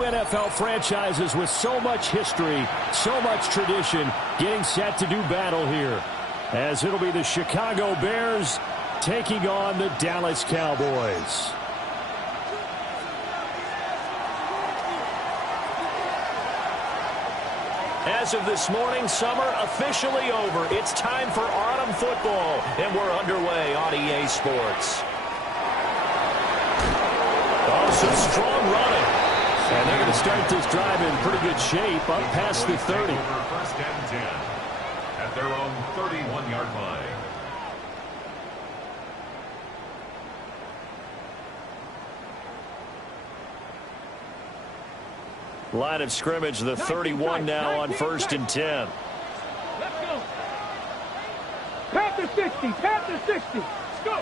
NFL franchises with so much history, so much tradition, getting set to do battle here, as it'll be the Chicago Bears taking on the Dallas Cowboys. As of this morning, summer officially over. It's time for autumn football, and we're underway on EA Sports. Oh, some strong running. And they're going to start this drive in pretty good shape, up past the 30. First and 10 at their own 31-yard line. Line of scrimmage, the 31 now on 1st and 10. Let's go. Panther 60, Panther 60. Let's go.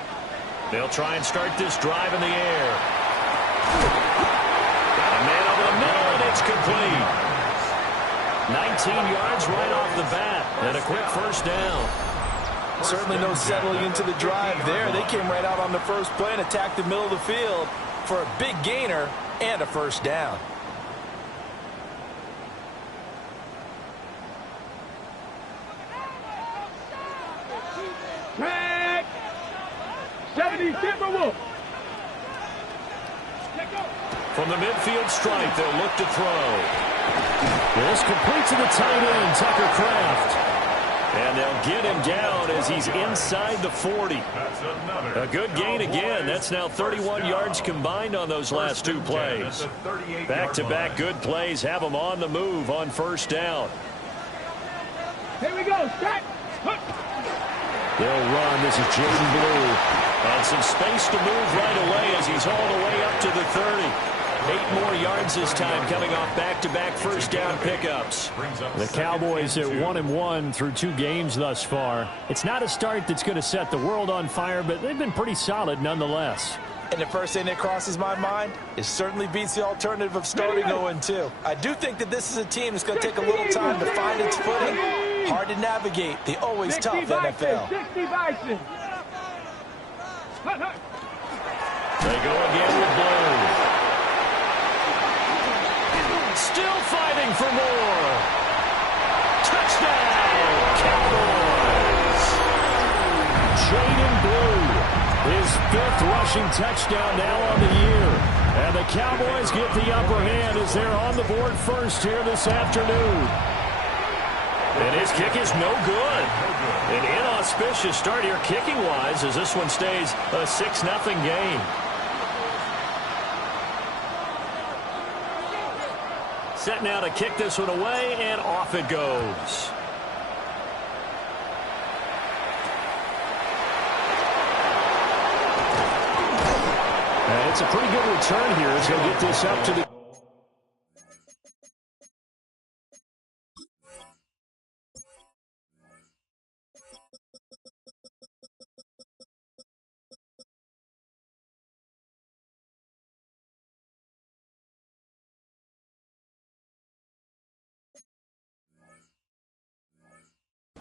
They'll try and start this drive in the air. A man over the middle, and it's complete. 19 yards right off the bat, and a quick first down. Certainly no settling into the drive there. They came right out on the first play and attacked the middle of the field for a big gainer and a first down. Tag. 70 Timberwolves. From the midfield stripe, they'll look to throw. This complete to the tight end, Tucker Kraft. And they'll get him down as he's inside the 40. A good gain again. That's now 31 yards combined on those last two plays. Back-to-back good plays have them on the move on first down. Here we go. Stack. They'll run. This is Jaden Blue. And some space to move right away as he's all the way up to the 30. 8 more yards this time coming off back-to-back first down pickups. The Cowboys at 1-1 through 2 games thus far. It's not a start that's going to set the world on fire, but they've been pretty solid nonetheless. And the first thing that crosses my mind is certainly beats the alternative of starting 0-2. I do think that this is a tean that's going to take a little time to find its footing. Hard to navigate the always tough NFL. 60 Bison. They go again with Blue. Still fighting for more. Touchdown, Cowboys. Jaden Blue, his 5th rushing touchdown now on the year. And the Cowboys get the upper hand as they're on the board first here this afternoon. And his kick is no good. An inauspicious start here kicking-wise as this one stays a 6-0 game. Set now to kick this one away, and off it goes. And it's a pretty good return here as he'll get this up to the...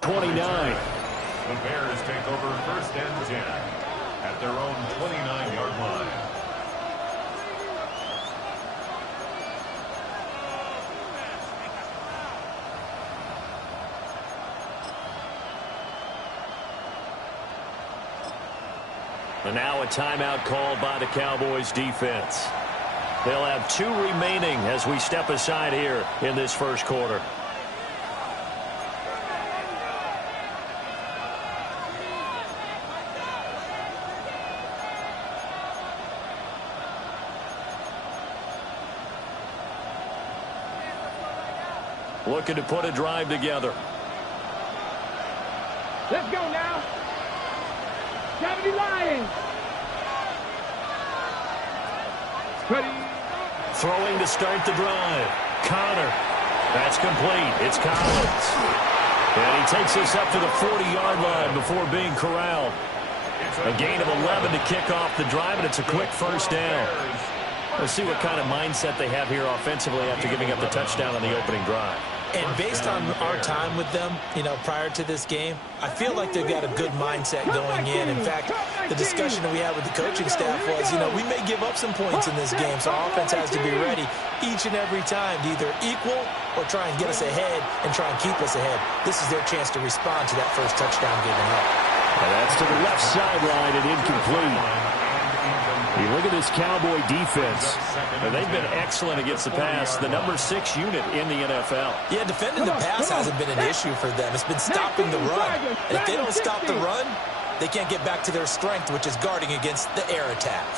The Bears take over first and 10 at their own 29-yard line. And now a timeout called by the Cowboys defense. They'll have 2 remaining as we step aside here in this first quarter. Looking to put a drive together. Let's go now. 70 Lions. Ready. Throwing to start the drive. Connor. That's complete. It's Collins. And he takes this up to the 40-yard line before being corralled. A gain of 11 to kick off the drive, and it's a quick first down. Let's see what kind of mindset they have here offensively after giving up the touchdown on the opening drive. And based on our time with them, prior to this game, I feel like they've got a good mindset going in. In fact, the discussion that we had with the coaching staff was, we may give up some points in this game, so our offense has to be ready each and every time to either equal or try and get us ahead and try and keep us ahead. This is their chance to respond to that first touchdown given up. And that's to the left sideline and incomplete. You look at this Cowboy defense. They've been excellent against the pass. The number 6 unit in the NFL. Yeah, defending the pass hasn't been an issue for them. It's been stopping the run. And if they don't stop the run, they can't get back to their strength, which is guarding against the air attack.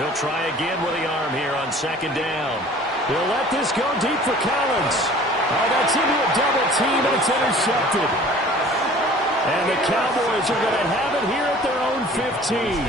He'll try again with the arm here on second down. He'll let this go deep for Collins. Oh, that's into a double team, and it's intercepted. And the Cowboys are going to have it here at their own 15.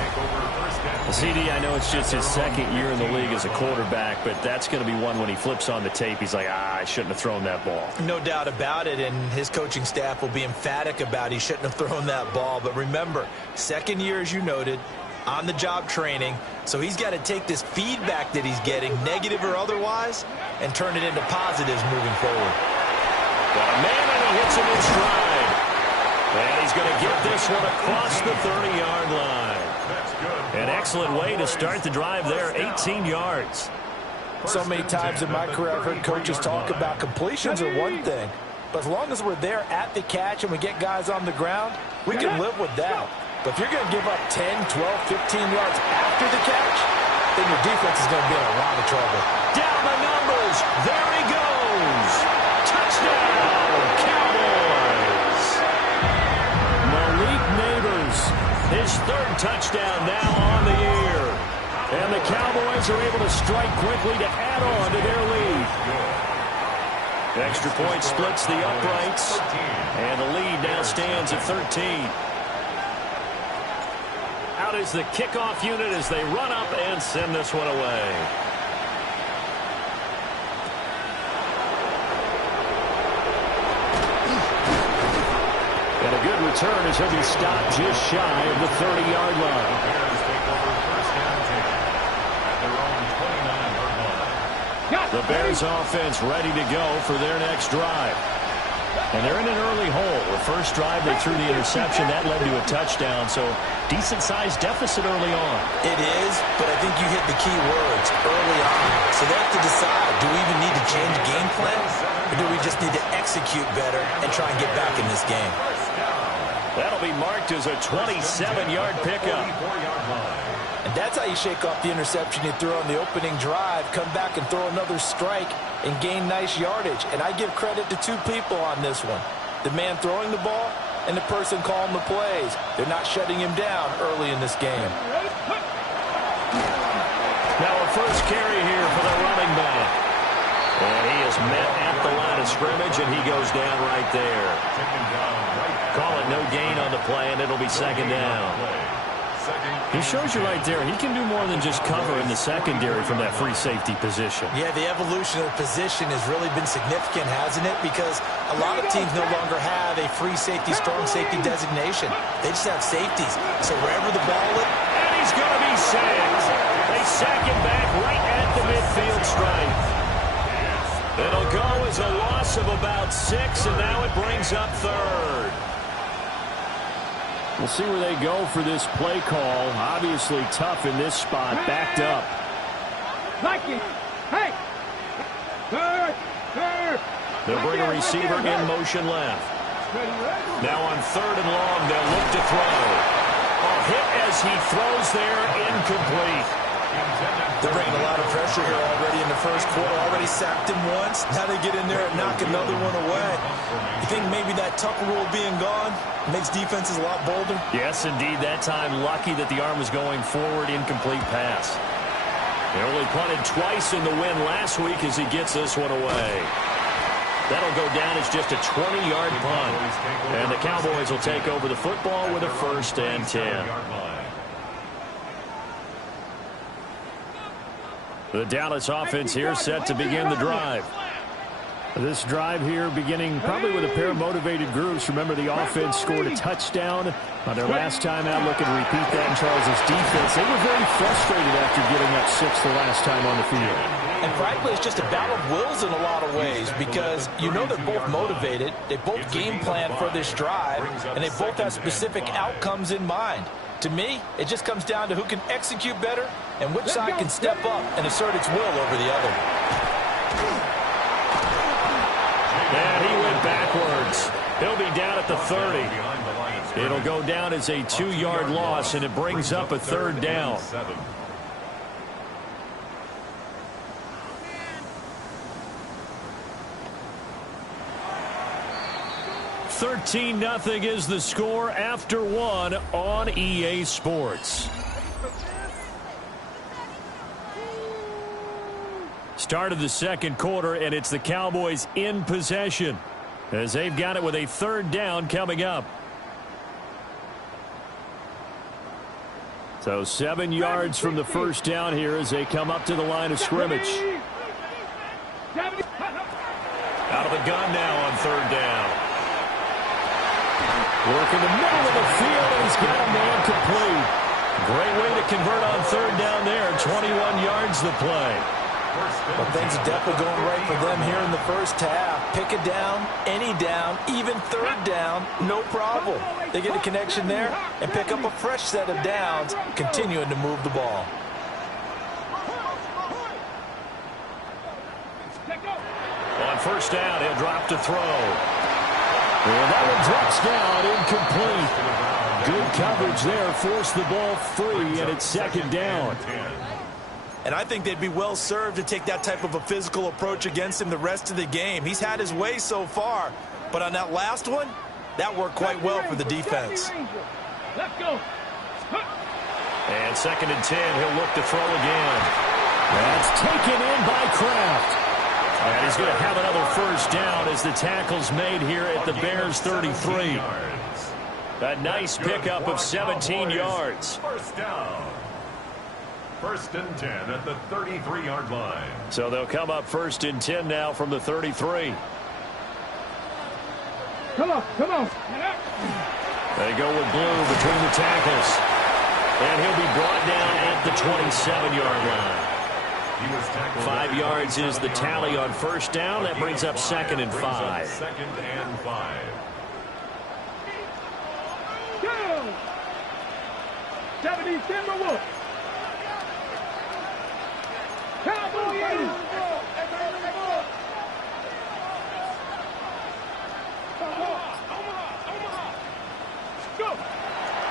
CD, I know it's just his second year in the league as a quarterback, but that's going to be one when he flips on the tape. He's like, I shouldn't have thrown that ball. No doubt about it, and his coaching staff will be emphatic about he shouldn't have thrown that ball. But remember, second year, as you noted, on-the-job training, so he's got to take this feedback that he's getting, negative or otherwise, and turn it into positives moving forward. Got a man, and he hits him in stride. And he's going to get this one across the 30-yard line. An excellent way to start the drive there, 18 yards. So many times in my career I've heard coaches talk about completions are one thing, but as long as we're there at the catch and we get guys on the ground, we can live with that. But if you're going to give up 10, 12, 15 yards after the catch, then your defense is going to be in a lot of trouble. Down the numbers. There he goes. Touchdown, Cowboys. Malik Neighbors, his third touchdown now on the year. And the Cowboys are able to strike quickly to add on to their lead. Extra point splits the uprights. And the lead now stands at 13. Out is the kickoff unit as they run up and send this one away. And a good return as he'll be stopped just shy of the 30-yard line. The Bears offense ready to go for their next drive. And they're in an early hole. The first drive, they threw the interception. That led to a touchdown, so decent-sized deficit early on. It is, but I think you hit the key words, early on. So they have to decide, do we even need to change game plan, or do we just need to execute better and try and get back in this game? That'll be marked as a 27-yard pickup. And that's how you shake off the interception you threw on the opening drive, come back and throw another strike and gain nice yardage. And I give credit to two people on this one. The man throwing the ball and the person calling the plays. They're not shutting him down early in this game. Now a first carry here for the running back. And he is met at the line of scrimmage, and he goes down right there. Call it no gain on the play, and it'll be second down. He shows you right there, he can do more than just cover in the secondary from that free safety position. Yeah, the evolution of the position has really been significant, hasn't it? Because a lot of teams no longer have a free safety, strong safety designation. They just have safeties. So wherever the ball is... And he's going to be sacked. They sack him back right at the midfield stripe. It'll go as a loss of about 6, and now it brings up third. We'll see where they go for this play call. Obviously tough in this spot, backed up. Like it. Hey. They'll bring a receiver in motion left. Now on third and long, they'll look to throw. A hit as he throws there, incomplete. They're bringing a lot of pressure here already in the first quarter. Already sacked him once. Now they get in there and knock another one away. You think maybe that Tucker rule being gone makes defenses a lot bolder? Yes, indeed. That time, lucky that the arm was going forward, incomplete pass. They only punted twice in the win last week as he gets this one away. That'll go down as just a 20-yard punt. And the Cowboys will take over the football with a 1st and 10. The Dallas offense here set to begin the drive. This drive here beginning probably with a pair of motivated groups. Remember, the offense scored a touchdown on their last time out. Looking to repeat that in Charles' defense. They were very frustrated after giving up 6 the last time on the field. And frankly, it's just a battle of wills in a lot of ways because you know they're both motivated. They both game plan for this drive, and they both have specific outcomes in mind. To me, it just comes down to who can execute better and which side can step up and assert its will over the other. And he went backwards. He'll be down at the 30. It'll go down as a 2-yard loss, and it brings up a 3rd down. 13-0 is the score after 1 on EA Sports. Start of the second quarter, and it's the Cowboys in possession as they've got it with a 3rd down coming up. So 7 yards from the first down here as they come up to the line of scrimmage. Out of the gun now on 3rd down. Work in the middle of the field, and he's got a man complete. Great way to convert on 3rd down there. 21 yards the play. Well, things are definitely going right for them here in the first half. Pick a down, any down, even 3rd down, no problem. They get a connection there and pick up a fresh set of downs, continuing to move the ball. On 1st down, he'll drop to throw. And that one drops down, incomplete. Good coverage there, forced the ball free, and it's 2nd down. And I think they'd be well served to take that type of a physical approach against him the rest of the game. He's had his way so far, but on that last one, that worked quite well for the defense. Let's go. And 2nd and 10, he'll look to throw again. That's taken in by Kraft. And he's going to have another 1st down as the tackle's made here at the Bears' 33. A nice pickup of 17 yards. 1st down. 1st and 10 at the 33-yard line. So they'll come up 1st and 10 now from the 33. Come on, come on. They go with blue between the tackles. And he'll be brought down at the 27-yard line. 5 yards is the tally on 1st down. That brings up 2nd and 5. 2nd and 5. Go! 70 Timberwolves. Cowboys! Go!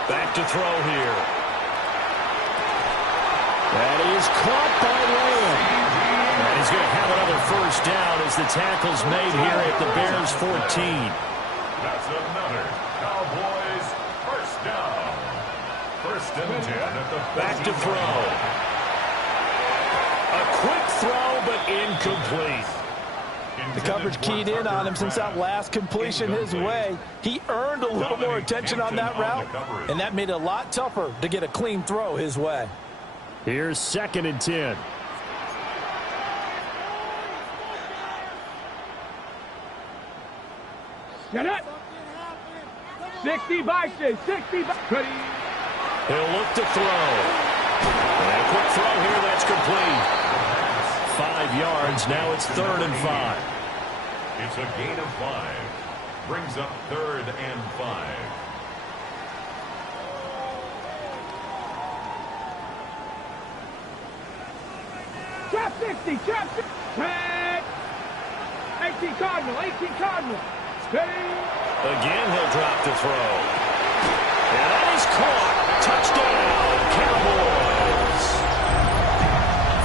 Back to throw here. That is caught by Lamb. And he's going to have another 1st down as the tackle's made here at the Bears' 14. That's another Cowboys 1st down. 1st and 10 at the back to throw. A quick throw, but incomplete. The coverage keyed in on him since that last completion his way. He earned a little more attention on that route, and that made it a lot tougher to get a clean throw his way. Here's 2nd and 10. Get it. 60 by 6. 60 by 30. He'll look to throw. And a quick throw here, that's complete. 5 yards, now it's 3rd and 5. It's a gain of 5. Brings up 3rd and 5. Trap 60. Trap 60. 18 Cardinal. 18 Cardinal. Again, he'll drop to throw. And that is caught. Touchdown, Cowboys.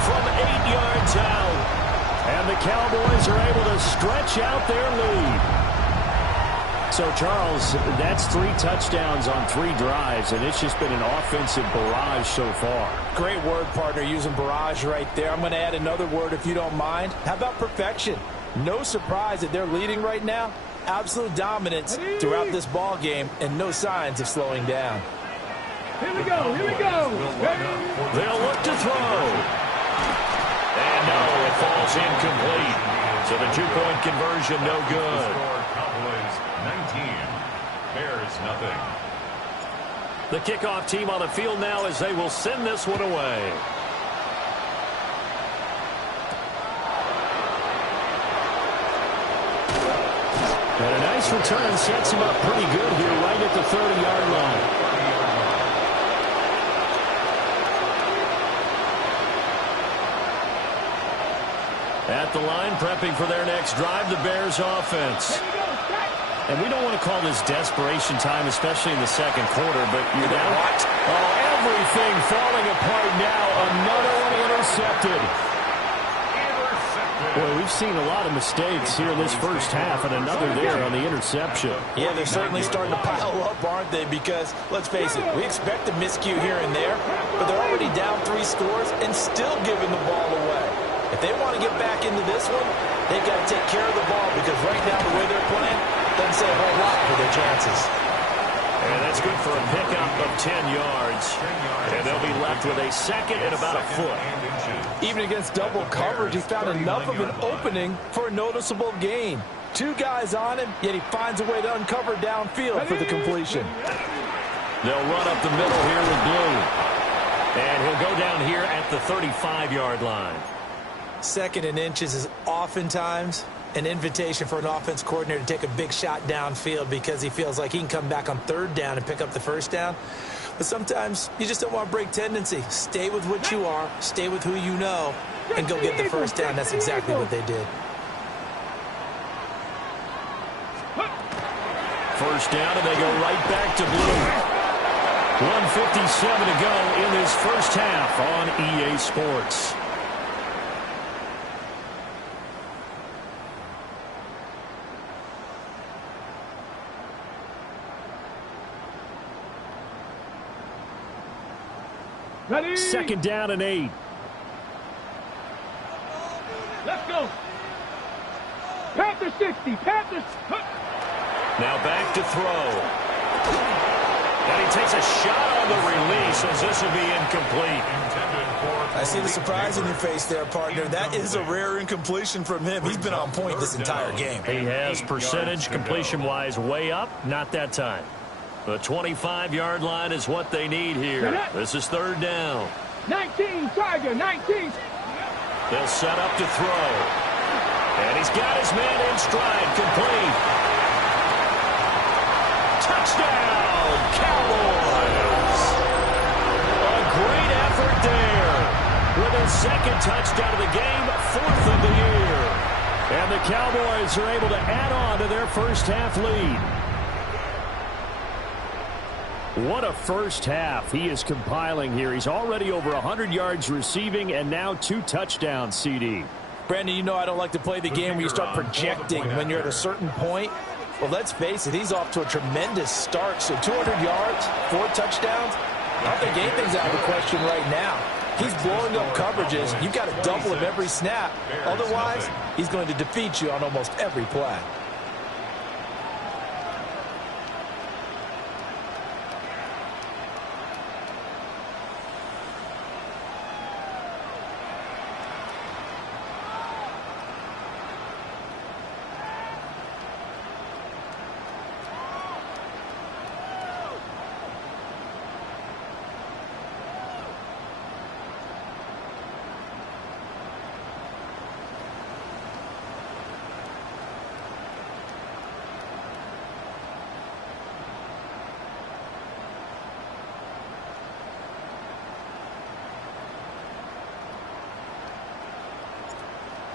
From 8 yards out. And the Cowboys are able to stretch out their lead. So, Charles, that's 3 touchdowns on 3 drives, and it's just been an offensive barrage so far. Great word, partner, using barrage right there. I'm going to add another word if you don't mind. How about perfection? No surprise that they're leading right now. Absolute dominance throughout this ball game and no signs of slowing down. Here we go. Here we go. They'll look to throw. And no, it falls incomplete. So the two-point conversion, no good. Cowboys 19, Bears nothing. The kickoff team on the field now as they will send this one away. And a nice return sets him up pretty good here right at the 30-yard line. At the line, prepping for their next drive, the Bears offense. And we don't want to call this desperation time, especially in the second quarter, but you're down. Oh, everything falling apart now. Another one intercepted. Boy, we've seen a lot of mistakes here in this first half, and another there on the interception. Yeah, they're certainly starting to pile up, aren't they? Because, let's face it, we expect a miscue here and there, but they're already down 3 scores and still giving the ball away. If they want to get back into this one, they've got to take care of the ball, because right now the way they're playing doesn't say a whole lot for their chances. And that's good for a pickup of 10 yards. And they'll be left with a second and about a foot. Even against double coverage, he found enough of an opening for a noticeable gain. 2 guys on him, yet he finds a way to uncover downfield for the completion. They'll run up the middle here with Blue. And he'll go down here at the 35-yard line. 2nd and inches is oftentimes an invitation for an offense coordinator to take a big shot downfield because he feels like he can come back on 3rd down and pick up the 1st down. But sometimes you just don't want to break tendency. Stay with what you are, stay with who you know, and go get the 1st down. That's exactly what they did. 1st down, and they go right back to Blue. 1:57 to go in this first half on EA Sports. Ready? 2nd down and 8. Let's go. Panther 60. Panthers. Now back to throw. And he takes a shot on the release as this will be incomplete. I see the surprise in your face there, partner. That is a rare incompletion from him. He's been on point this entire game. He has percentage completion-wise way up. Not that time. The 25-yard line is what they need here. This is 3rd down. 19, Tiger, 19. They'll set up to throw. And he's got his man in stride, complete. Touchdown, Cowboys! A great effort there. With his 2nd touchdown of the game, 4th of the year. And the Cowboys are able to add on to their first half lead. What a first half he is compiling here. He's already over 100 yards receiving and now 2 touchdowns, CD. Brandon, you know I don't like to play the game where you start projecting when you're at a certain point. Well, let's face it, he's off to a tremendous start. So 200 yards, 4 touchdowns. I don't think anything's out of the question right now. He's blowing up coverages. You've got to double him every snap. Otherwise, he's going to defeat you on almost every play.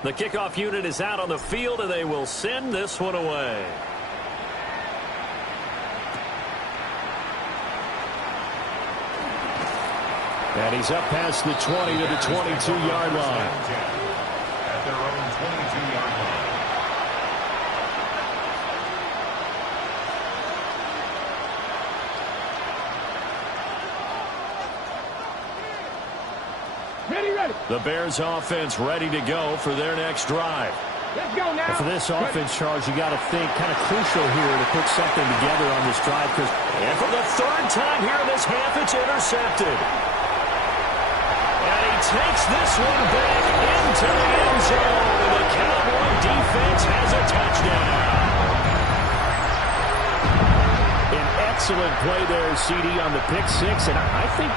The kickoff unit is out on the field, and they will send this one away. And he's up past the 20 to the 22-yard line. At their own 22-yard line. Ready. The Bears offense ready to go for their next drive. Let's go now. And for this offense, Charles, you got to think kind of crucial here to put something together on this drive. And for the 3rd time here in this half, it's intercepted. And he takes this one back into the end zone. And the Cowboy defense Excellent play there, CD, on the pick six. And I think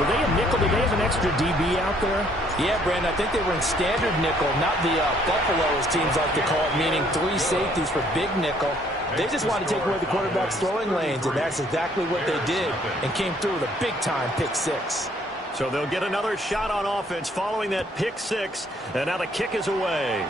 were they a nickel? Did they have an extra DB out there? Yeah, Brandon, I think they were in standard nickel, not the Buffalo, as teams like to call it, meaning 3 safeties for big nickel. They just wanted to take away the quarterback's throwing lanes, and that's exactly what they did, and came through with a big-time pick six. So they'll get another shot on offense following that pick six, and now the kick is away.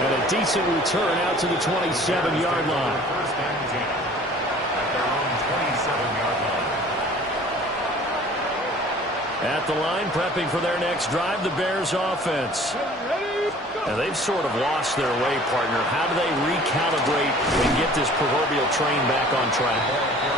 And a decent return out to the 27-yard line. First and 10 at their own 27-yard line. At the line, prepping for their next drive, the Bears offense. And they've sort of lost their way, partner. How do they recalibrate and get this proverbial train back on track?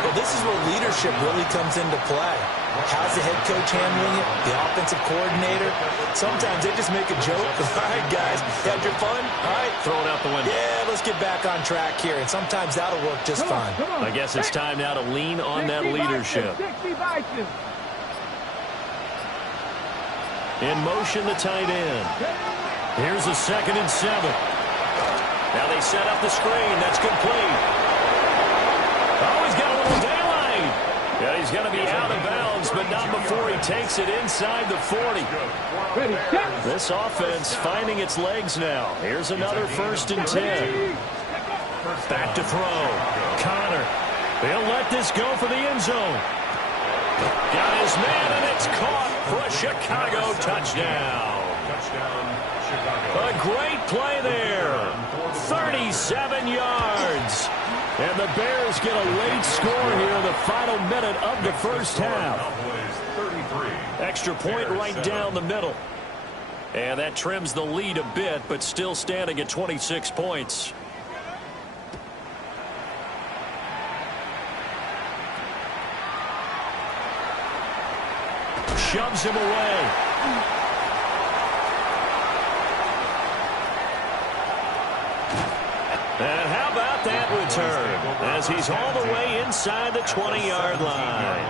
Well, this is where leadership really comes into play. How's the head coach handling it? The offensive coordinator? Sometimes they just make a joke. All right, guys, you had your fun? All right. Throw it out the window. Yeah, let's get back on track here. And sometimes that'll work just fine. I guess it's time now to lean on that leadership. In motion, the tight end. Here's a 2nd and 7. Now they set up the screen. That's complete. Oh, he's got a little daylight. Yeah, he's going to be out of bounds, but not before he takes it inside the 40. This offense finding its legs now. Here's another 1st and 10. Back to throw. Connor. He'll let this go for the end zone. Got his man, and it's caught for a Chicago touchdown. A great play there. 37 yards. And the Bears get a late score here in the final minute of the first half. Extra point right down the middle. And that trims the lead a bit, but still standing at 26 points. Shoves him away. And how about that return as he's all the way inside the 20-yard line.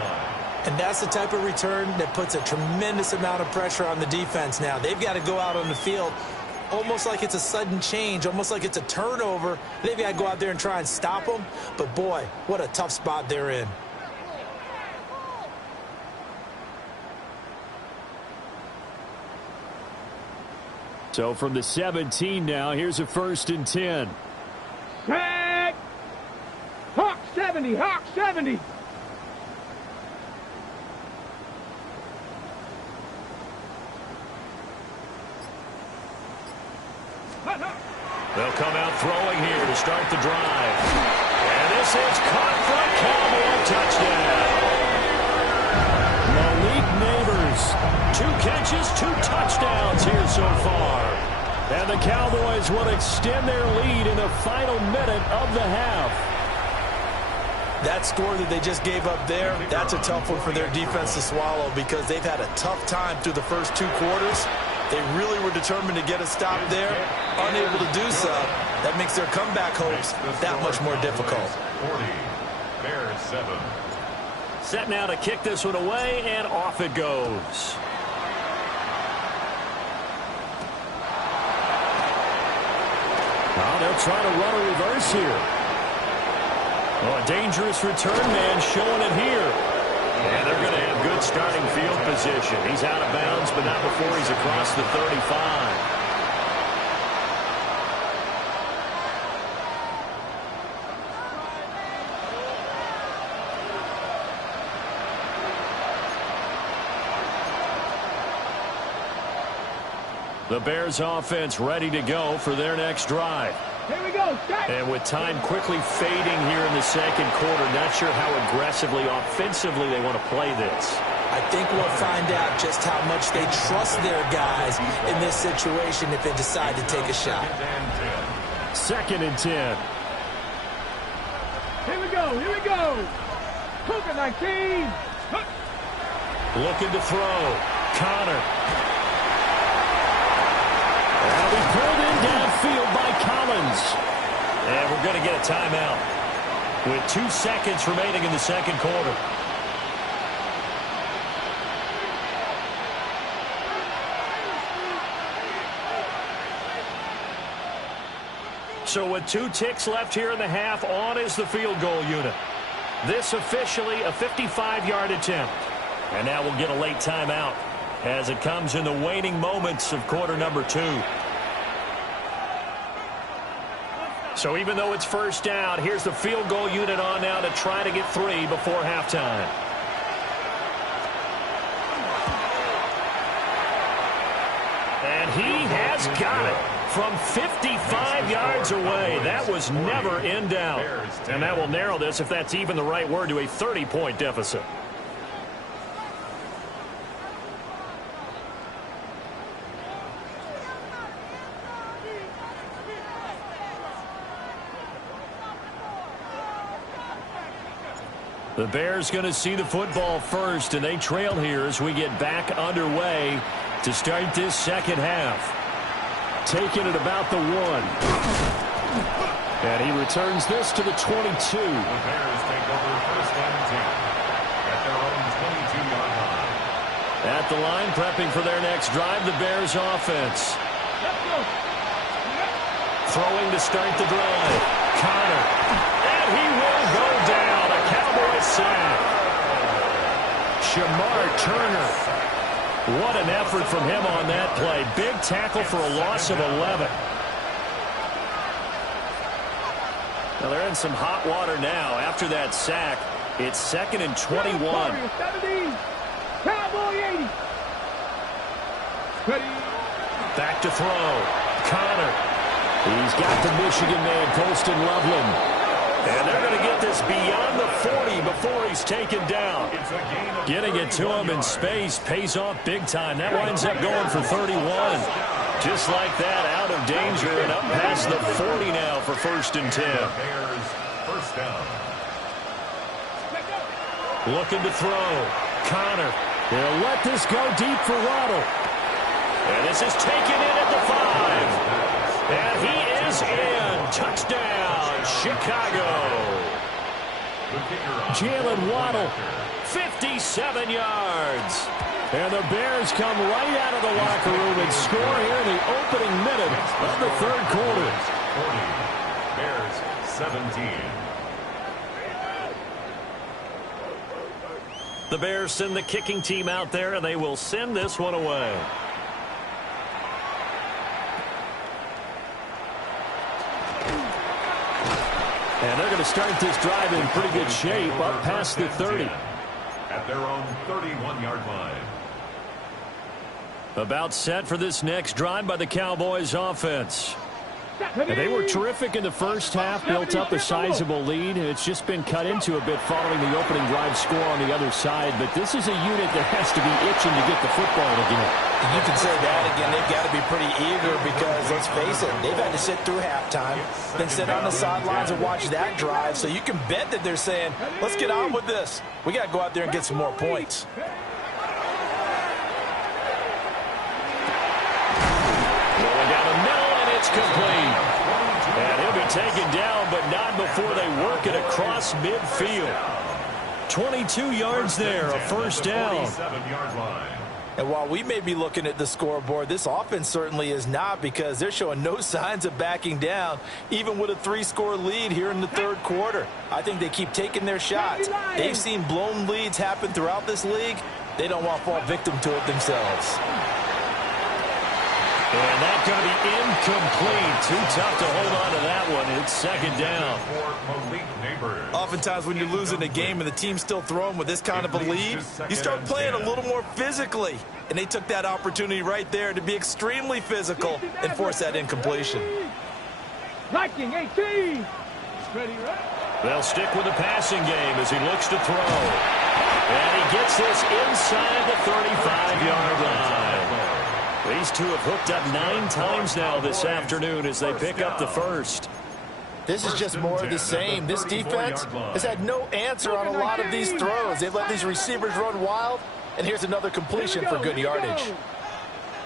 And that's the type of return that puts a tremendous amount of pressure on the defense now. They've got to go out on the field almost like it's a sudden change, almost like it's a turnover. They've got to go out there and try and stop them. But, boy, what a tough spot they're in. So from the 17 now, here's a 1st and 10. Set. Hawk 70. Hawk 70. They'll come out throwing here to start the drive. And this is caught for a Cowboy touchdown. Malik Neighbors, 2 catches, 2 touchdowns here so far. And the Cowboys will extend their lead in the final minute of the half. That score that they just gave up there, that's a tough one for their defense to swallow because they've had a tough time through the first 2 quarters. They really were determined to get a stop there, unable to do so. That makes their comeback hopes that much more difficult. 40, Bears 7. Set now to kick this one away, and off it goes. Well, they'll try to run a reverse here. Oh, a dangerous return man showing it here. And they're going to have good starting field position. He's out of bounds, but not before he's across the 35. The Bears offense ready to go for their next drive. Here we go. Set. And with time quickly fading here in the second quarter, not sure how aggressively, offensively they want to play this. I think we'll find out just how much they trust their guys in this situation if they decide to take a shot. 2nd and 10. Here we go. Here we go. Cougar 19. Looking to throw. Connor. That'll be pulled in downfield by Collins. And we're going to get a timeout with 2 seconds remaining in the second quarter. So with 2 ticks left here in the half, on is the field goal unit. This officially a 55-yard attempt. And now we'll get a late timeout as it comes in the waning moments of quarter number 2. So even though it's first down, here's the field goal unit on now to try to get 3 before halftime. And he has got it from 55 yards away. That was never in doubt. And that will narrow this, if that's even the right word, to a 30-point deficit. The Bears going to see the football first, and they trail here as we get back underway to start this second half. Taking it about the 1. And he returns this to the 22. The Bears take over first and 10 at their own 22-yard line. At the line, prepping for their next drive, the Bears offense. Throwing to start the drive. Connor. And he will go down. A Cowboys sack. Shamar Turner. What an effort from him on that play. Big tackle for a loss of 11. Now they're in some hot water now. After that sack, it's 2nd and 21. Cowboy 80. Back to throw. Connor. He's got the Michigan man, Colston Loveland. And they're going to get this beyond the 40 before he's taken down. Getting it to him in space pays off big time. That winds up going for 31. Just like that, out of danger and up past the 40 now for 1st and 10. First down. Looking to throw. Connor. They'll let this go deep for Waddle. And this is taken in at the 5. And he is in. Touchdown, Chicago. Jalen Waddle, 57 yards. And the Bears come right out of the locker room and score here in the opening minute of the 3rd quarter. 40, Bears 17. The Bears send the kicking team out there, and they will send this one away. And they're going to start this drive in pretty good shape, up past the 30. At their own 31-yard line. About set for this next drive by the Cowboys offense. And they were terrific in the first half, built up a sizable lead, and it's just been cut into a bit following the opening drive score on the other side. But this is a unit that has to be itching to get the football again. You can say that again. They've got to be pretty eager because, let's face it, they've had to sit through halftime, then sit on the sidelines and watch that drive. So you can bet that they're saying, let's get on with this. We got to go out there and get some more points. Going down the middle, and it's complete. And he'll be taken down, but not before they work it across midfield. 22 yards there, a first down. 47-yard line. And while we may be looking at the scoreboard, this offense certainly is not, because they're showing no signs of backing down, even with a 3-score lead here in the 3rd quarter. I think they keep taking their shots. They've seen blown leads happen throughout this league. They don't want to fall victim to it themselves. And that's going to be incomplete. Too tough to hold on to that one. It's 2nd down. Oftentimes when you're losing a game and the team's still throwing with this kind of a lead, you start playing a little more physically. And they took that opportunity right there to be extremely physical and force that incompletion. Viking 18. They'll stick with the passing game as he looks to throw. And he gets this inside the 35-yard line. These two have hooked up 9 times now this afternoon as they pick up the first. This is just more of the same. This defense has had no answer on a lot of these throws. They've let these receivers run wild, and here's another completion for good yardage.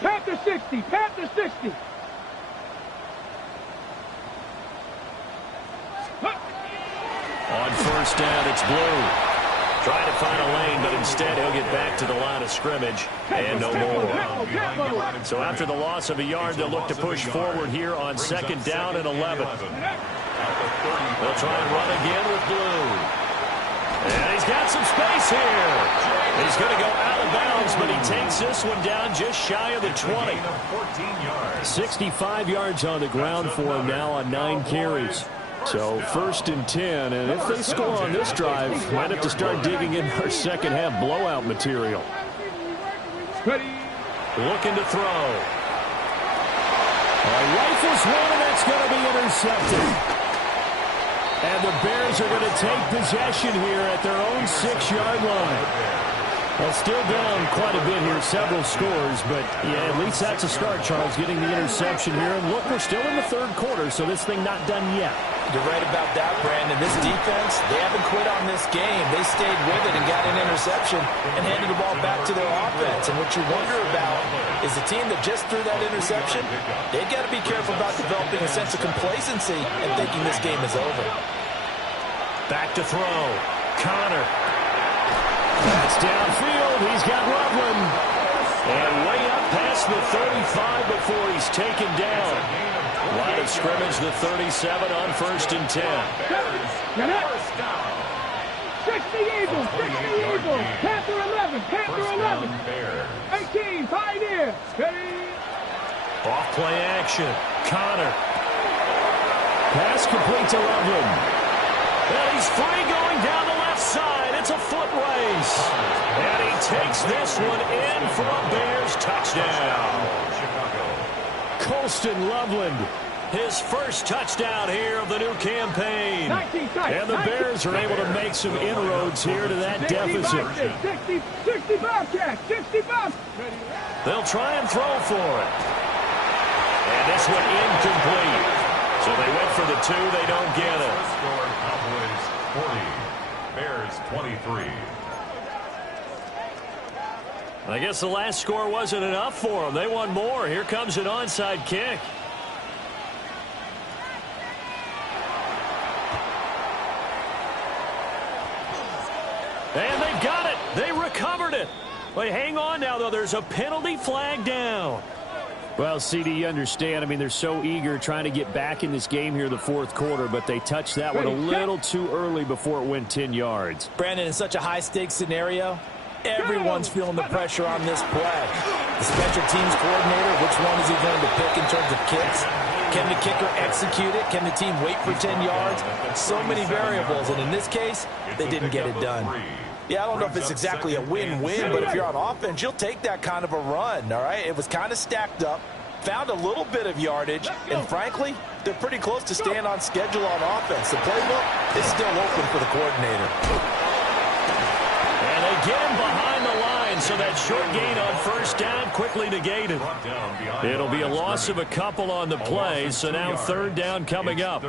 Panther 60, Panther 60. On first down, it's Blue. Trying to find a lane, but instead he'll get back to the line of scrimmage and no more. So after the loss of a yard, they'll look to push forward here on 2nd down and 11. They'll try and run again with Blue. And he's got some space here. He's going to go out of bounds, but he takes this one down just shy of the 20. 65 yards on the ground for him now on 9 carries. So 1st and 10, and if they score on this drive, might have to start digging in our second half blowout material. Looking to throw. Rifles one, and that's going to be intercepted. And the Bears are going to take possession here at their own 6-yard line. Well, still down quite a bit here, several scores, but yeah, at least that's a start, Charles, getting the interception here. And look, we're still in the 3rd quarter, so this thing not done yet. You're right about that, Brandon. This defense, they haven't quit on this game. They stayed with it and got an interception and handed the ball back to their offense. And what you wonder about is the team that just threw that interception, they've got to be careful about developing a sense of complacency and thinking this game is over. Back to throw. Connor. That's downfield. He's got Loveland. And way up past the 35 before he's taken down. Line of scrimmage, the 37 on 1st and 10. 60 Eagles, 60 Eagles. Panther 11, Panther 11. 18, Pioneer. Off play action. Connor. Pass complete to Loveland. And he's free going down the left side. It's a foot race. And he takes this one in for a Bears touchdown. Colston Loveland, his first touchdown here of the new campaign. And the Bears are able to make some inroads here to that deficit. 65 catch, 65. They'll try and throw for it. And this one incomplete. So they went for the 2. They don't get it. Score Cowboys 40, Bears 23. I guess the last score wasn't enough for them. They want more. Here comes an onside kick. And they got it. They recovered it. But hang on now, though. There's a penalty flag down. Well, CD, you understand. I mean, they're so eager trying to get back in this game here in the 4th quarter, but they touched that one a little too early before it went 10 yards. Brandon, in such a high-stakes scenario, everyone's feeling the pressure on this play. The special teams coordinator, which one is he going to pick in terms of kicks? Can the kicker execute it? Can the team wait for 10 yards? So many variables, and in this case, they didn't get it done. Yeah, I don't know if it's exactly a win-win, but if you're on offense, you'll take that kind of a run, all right? It was kind of stacked up, found a little bit of yardage, and frankly, they're pretty close to staying on schedule on offense. The playbook is still open for the coordinator. And they get him behind the line, so that short gain on 1st down quickly negated. It'll be a loss of a couple on the play, so now 3rd down coming up.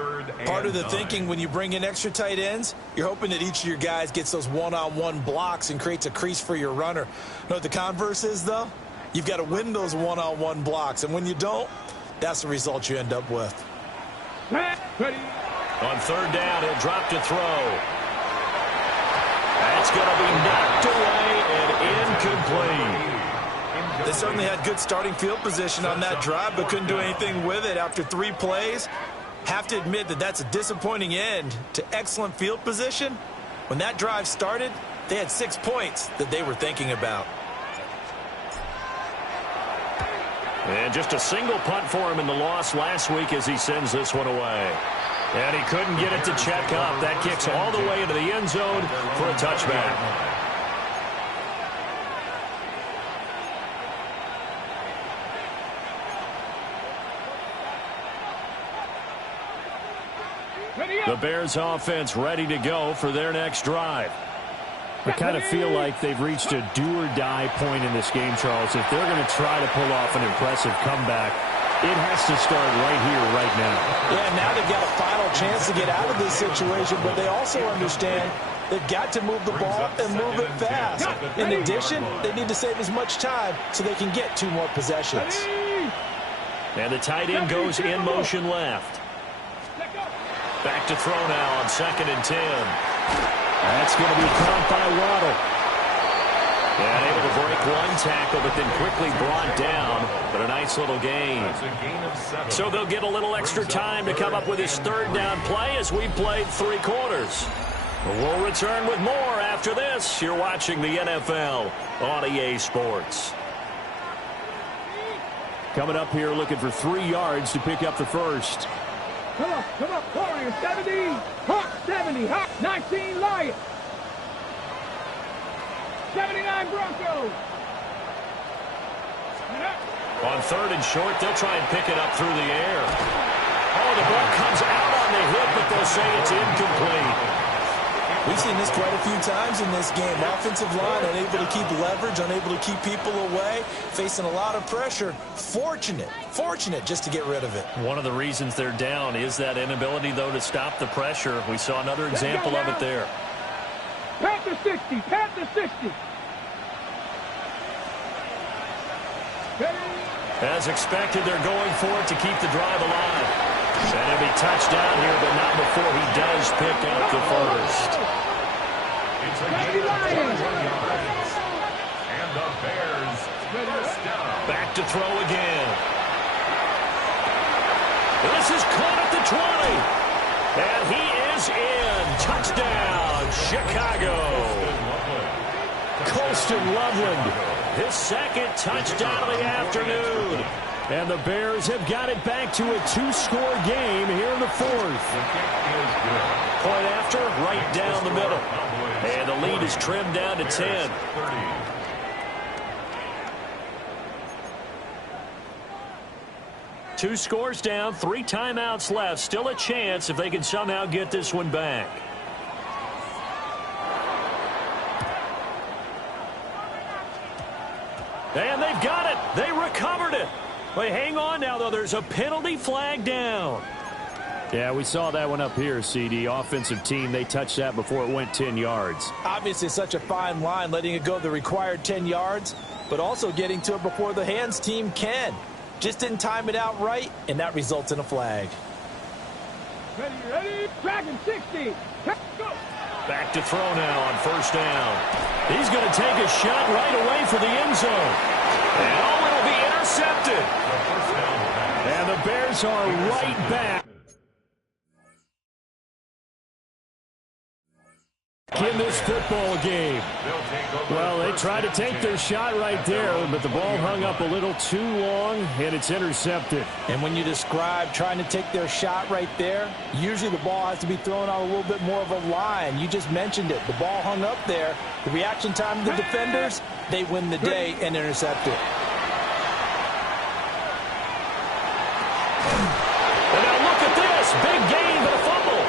Part of the thinking when you bring in extra tight ends, you're hoping that each of your guys gets those one-on-one blocks and creates a crease for your runner. You know what the converse is, though? You've got to win those one-on-one blocks, and when you don't, that's the result you end up with. On 3rd down, he'll drop to throw. That's going to be knocked away and incomplete. They certainly had good starting field position on that drive, but couldn't do anything with it after 3 plays. Have to admit that that's a disappointing end to excellent field position. When that drive started, they had 6 points that they were thinking about. And just a single punt for him in the loss last week as he sends this one away. And he couldn't get it to check up. That kicks all the way into the end zone for a touchback. The Bears offense ready to go for their next drive. I kind of feel like they've reached a do-or-die point in this game, Charles. If they're going to try to pull off an impressive comeback, it has to start right here, right now. Yeah, now they've got a final chance to get out of this situation, but they also understand they've got to move the ball and move it fast. In addition, they need to save as much time so they can get 2 more possessions. And the tight end goes in motion left. Back to throw now on 2nd and 10. That's going to be caught by Waddle. And able to break one tackle, but then quickly brought down. But a nice little gain. So they'll get a little extra time to come up with his third down play as we played 3 quarters. We'll return with more after this. You're watching the NFL on EA Sports. Coming up here looking for 3 yards to pick up the first. Come on, Warriors, 70, Hawk 70, Hawk 19, Lions. 79 Broncos. On 3rd and short, they'll try and pick it up through the air. Oh, the ball comes out on the hit, but they'll say it's incomplete. We've seen this quite a few times in this game. Offensive line unable to keep leverage, unable to keep people away, facing a lot of pressure. Fortunate just to get rid of it. One of the reasons they're down is that inability, though, to stop the pressure. We saw another example of it there. Panther 60, Panther 60. As expected, they're going for it to keep the drive alive. And he'll be touchdown here, but not before he does pick up the first. It's a gain of 21 yards. And the Bears first down. Back to throw again. This is caught at the 20. And he is in. Touchdown, Chicago. Colston Loveland. His second touchdown of the afternoon. And the Bears have got it back to a 2-score game here in the 4th. Point after, right down the middle. And the lead is trimmed down to 10. Two scores down, 3 timeouts left. Still a chance if they can somehow get this one back. And they've got it. They recovered it. They hang on now, though. There's a penalty flag down. Yeah, we saw that one up here, CD. Offensive team, they touched that before it went 10 yards. Obviously such a fine line, letting it go the required 10 yards, but also getting to it before the hands team can. Just didn't time it out right, and that results in a flag. Ready, Dragon 60. Go. Back to throw now on first down. He's going to take a shot right away for the end zone. And it'll be intercepted. And the Bears are right back in this football game. Well, they tried to take their shot right there, but the ball hung up a little too long, and it's intercepted. And when you describe trying to take their shot right there, usually the ball has to be thrown on a little bit more of a line. You just mentioned it. The ball hung up there. The reaction time of the defenders, they win the day and intercept it. And now look at this. Big gain, but a fumble.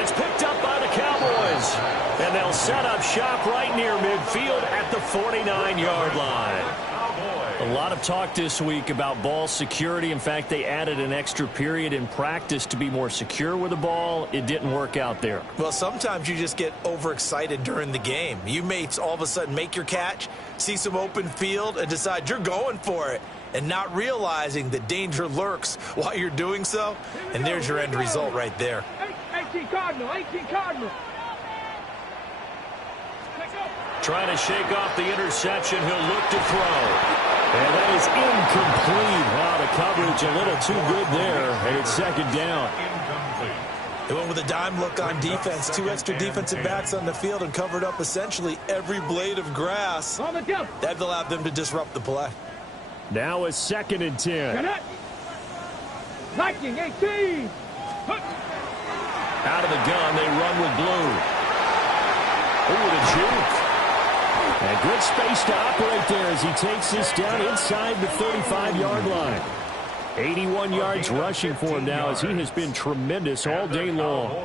It's picked up by the Cowboys. And they'll set up shop right near midfield at the 49-yard line. A lot of talk this week about ball security. In fact, they added an extra period in practice to be more secure with the ball. It didn't work out there. Well, sometimes you just get overexcited during the game. You may all of a sudden make your catch, see some open field, and decide you're going for it, and not realizing the danger lurks while you're doing so. And there's your end result right there. 18 Cardinal, 18 Cardinal. Trying to shake off the interception. He'll look to throw. And that is incomplete. Wow, the coverage a little too good there. And it's second down. They went with a dime look on defense. 2 extra defensive backs on the field and covered up essentially every blade of grass. That allowed them to disrupt the play. Now a 2nd and 10. Viking 18. Out of the gun, they run with blue. Ooh, the juke. And good space to operate there as he takes this down inside the 35-yard line. 81 yards rushing for him now as he has been tremendous all day long.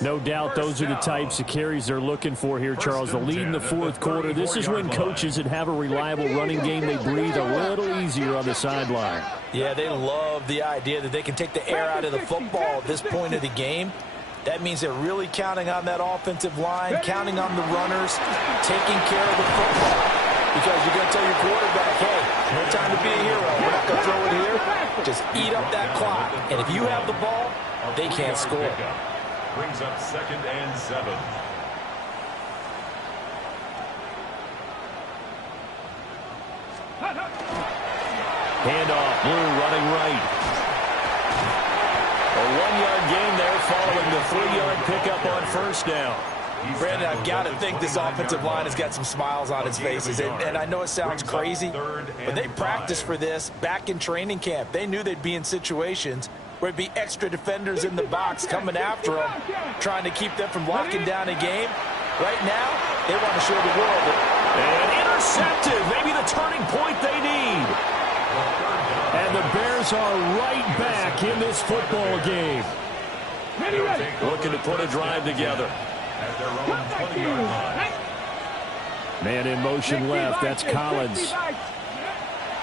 No doubt those are the types of carries they're looking for here, Charles. The lead in the 4th quarter. This is when coaches that have a reliable running game, they breathe a little easier on the sideline. Yeah, they love the idea that they can take the air out of the football at this point of the game. That means they're really counting on that offensive line, counting on the runners, taking care of the football. Because you're going to tell your quarterback, hey, no time to be a hero. We're not going to throw it here. Just eat up that clock. And if you have the ball, they can't score. Brings up 2nd and 7. Handoff, Blue running right. A 1-yard gain there following the 3-yard pickup on first down. Brandon, I've got to think this offensive line has got some smiles on its faces. And I know it sounds crazy, but they practiced for this back in training camp. They knew they'd be in situations where it'd be extra defenders in the box coming after them, trying to keep them from locking down a game. Right now, they want to show the world that. And intercepted, maybe the turning point they need. And the Bears are right back in this football game. Looking to put a drive together. At their own 20-yard line. Man in motion left, that's Collins.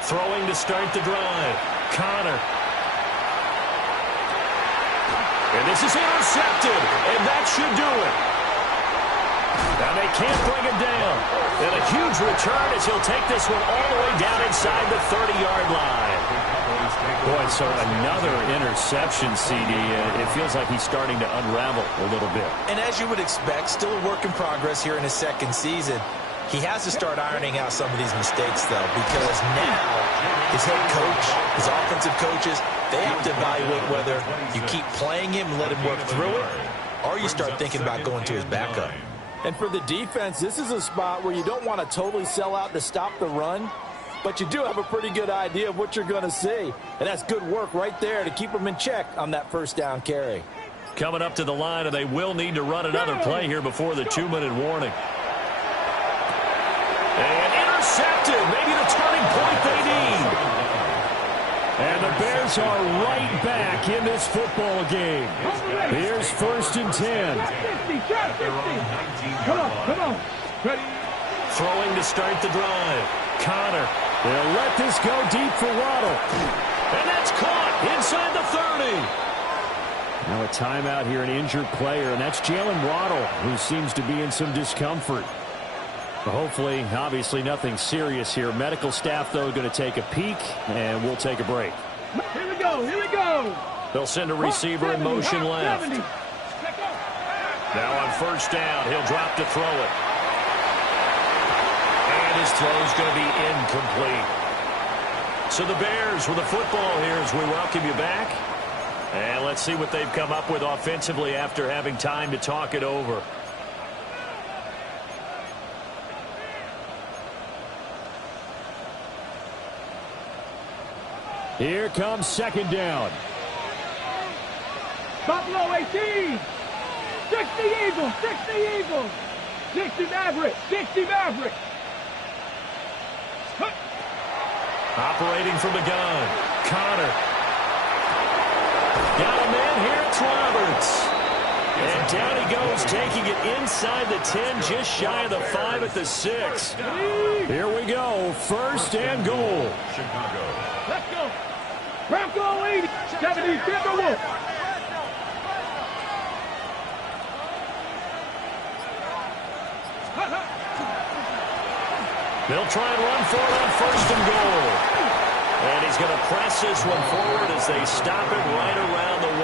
Throwing to start the drive. Connor. And this is intercepted, and that should do it. Now they can't bring it down. And a huge return as he'll take this one all the way down inside the 30-yard line. Boy, so another interception, CD. It feels like he's starting to unravel a little bit. And as you would expect, still a work in progress here in his second season. He has to start ironing out some of these mistakes, though, because now his head coach, his offensive coaches, they have to evaluate whether you keep playing him and let him work through it, or you start thinking about going to his backup. And for the defense, this is a spot where you don't want to totally sell out to stop the run, but you do have a pretty good idea of what you're going to see. And that's good work right there to keep them in check on that first down carry. Coming up to the line, and they will need to run another play here before the 2-minute warning. And intercepted, maybe the turning point they need. And the Bears are right back in this football game. Here's 1st and 10. Come on. Ready? Throwing to start the drive. Connor. They'll let this go deep for Waddle. And that's caught inside the 30. Now a timeout here, an injured player, and that's Jalen Waddle, who seems to be in some discomfort. But hopefully, obviously, nothing serious here. Medical staff, though, going to take a peek, and we'll take a break. Here we go. They'll send a receiver in motion left. Now on first down, he'll drop to throw it. And his throw's going to be incomplete. So the Bears with the football here as we welcome you back. And let's see what they've come up with offensively after having time to talk it over. Here comes second down. Buffalo 18. 60 Eagles. 60 Mavericks. Operating from the gun. Connor. Got a man here. It's Roberts. And down he goes, taking it inside the 10, just shy of the 5 at the 6. Here we go. 1st and goal. Chicago. Let's go. Bronco 80. 70 Timberwolves. They'll try and run for it on 1st and goal. And he's going to press this one forward as they stop it right around the 1.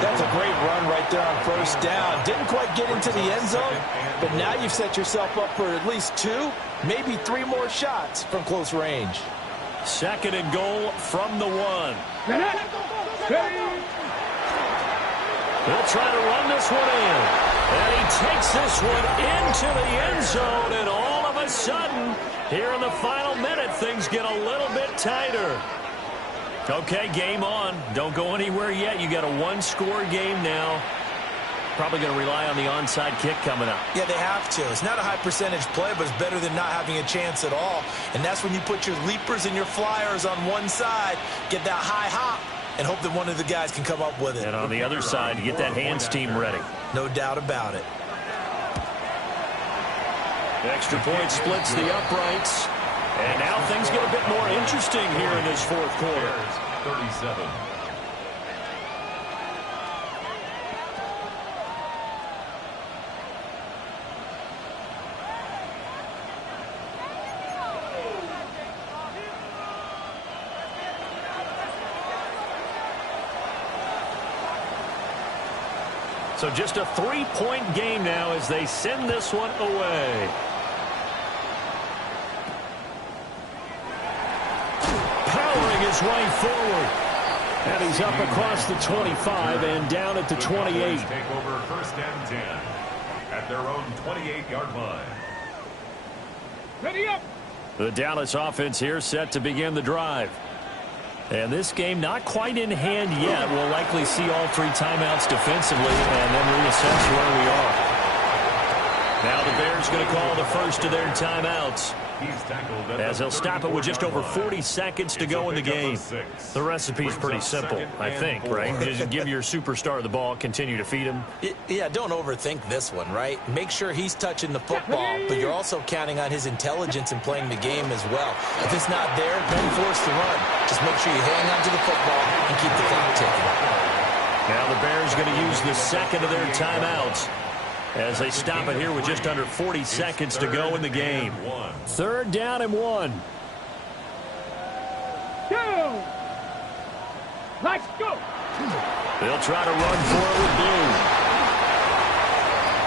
That's a great run right there on first down. Didn't quite get into the end zone, but now you've set yourself up for at least 2, maybe 3 more shots from close range. 2nd and goal from the 1. They'll try to run this one in. And he takes this one into the end zone, and all of a sudden, here in the final minute, things get a little bit tighter. Okay, game on. Don't go anywhere yet. You got a 1-score game now. Probably going to rely on the onside kick coming up. Yeah, they have to. It's not a high percentage play, but it's better than not having a chance at all. And that's when you put your leapers and your flyers on one side, get that high hop, and hope that one of the guys can come up with it. And on the other side, you get that hands team ready. No doubt about it. Extra point splits the uprights. And now things get a bit more interesting here in this 4th quarter. 37. So just a 3-point game now as they send this one away. his way forward. And he's up across the 25 and down at the 28. Take over first and 10 at their own 28-yard line. Ready up. The Dallas offense here set to begin the drive. And this game not quite in hand yet. We'll likely see all 3 timeouts defensively and then reassess where we are. Now the Bears going to call the first of their timeouts, as they'll stop it with just over 40 seconds to go in the game. The recipe's pretty simple, I think, right? Just give your superstar the ball, continue to feed him. Yeah, don't overthink this one, right? Make sure he's touching the football, but you're also counting on his intelligence in playing the game as well. If it's not there, don't force the run. Just make sure you hang on to the football and keep the clock ticking. Now the Bears going to use the second of their timeouts, as they stop it here with just under 40 seconds to go in the game. 3rd down and 1. Go. Let's go. They'll try to run for it with Blue.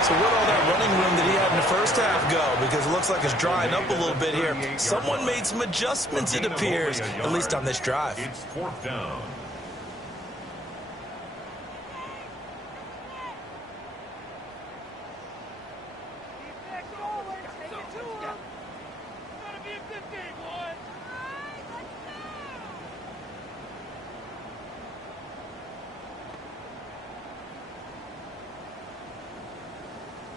So where'd all that running room that he had in the first half go? Because it looks like it's drying up a little bit here. Someone made some adjustments, it appears, at least on this drive. It's 4th down.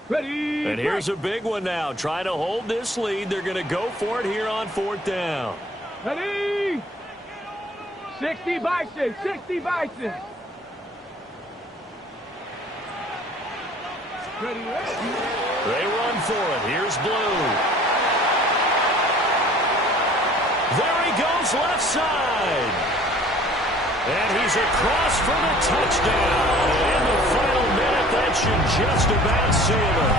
Ready. And here's a big one now. Try to hold this lead. They're going to go for it here on 4th down. Ready. 60 Bison. 60 Bison. Ready. They run for it. Here's Blue. There he goes left side. And he's across for the touchdown. In the final minute, that should just about seal it.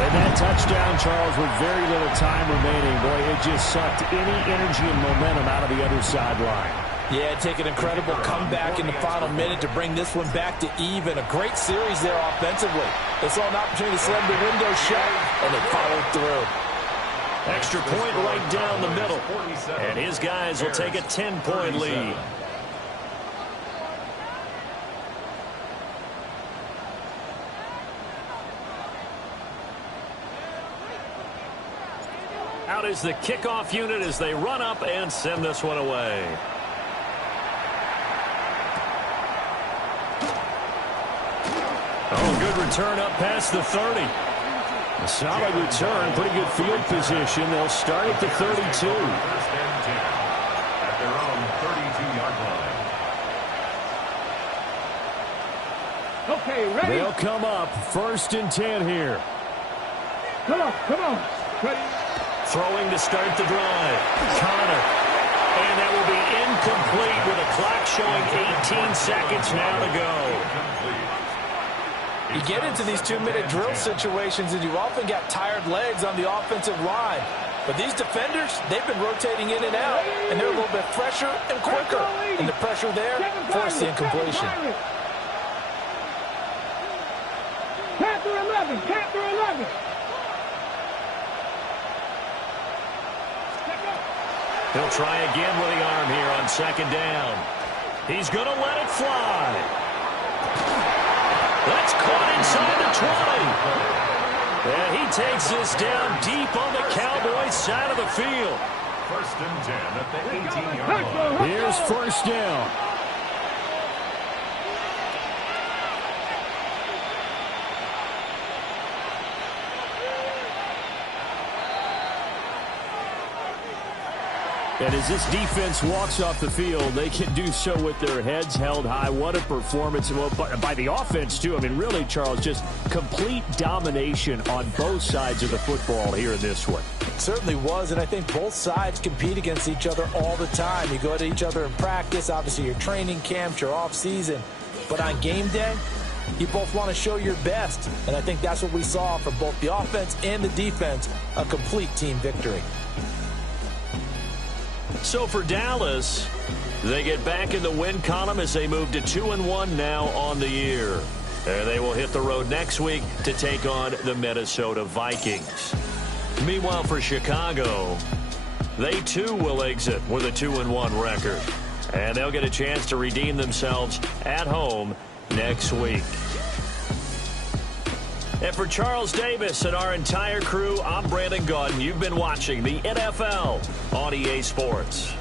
And that touchdown, Charles, with very little time remaining, boy, it just sucked any energy and momentum out of the other sideline. Yeah, take an incredible comeback in the final minute to bring this one back to even. A great series there offensively. They saw an opportunity to slam the window shut, and they followed through. Extra point right down the middle. And his guys will take a 10-point lead. Out is the kickoff unit as they run up and send this one away. Oh, good return up past the 30. A solid return, pretty good field position. They'll start at the 32. First and 10 at their own 32-yard line. Okay, ready. They'll come up 1st and 10 here. Come on, come on. Ready. Throwing to start the drive. Connor. And that will be incomplete with a clock showing 18 seconds now to go. You get into these 2-minute drill situations and you often got tired legs on the offensive line. But these defenders, they've been rotating in and out, and they're a little bit fresher and quicker. And the pressure there forced the incompletion. Panther 11, Panther 11. He'll try again with the arm here on 2nd down. He's going to let it fly. That's caught inside the 20. And he takes this down deep on the Cowboys side of the field. 1st and 10 at the 18-yard line. Here's 1st down. And as this defense walks off the field, they can do so with their heads held high. What a performance. Well, by the offense, too. I mean, really, Charles, just complete domination on both sides of the football here in this one. It certainly was, and I think both sides compete against each other all the time. You go to each other in practice, obviously your training camps, your off-season. But on game day, you both want to show your best. And I think that's what we saw from both the offense and the defense, a complete team victory. So for Dallas, they get back in the win column as they move to 2-1 now on the year. And they will hit the road next week to take on the Minnesota Vikings. Meanwhile, for Chicago, They, too, will exit with a 2-1 record. And they'll get a chance to redeem themselves at home next week. And for Charles Davis and our entire crew, I'm Brandon Gaudin. You've been watching the NFL on EA Sports.